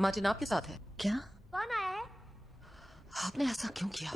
Martin आपके साथ है क्या? कौन आया है? आपने ऐसा क्यों किया?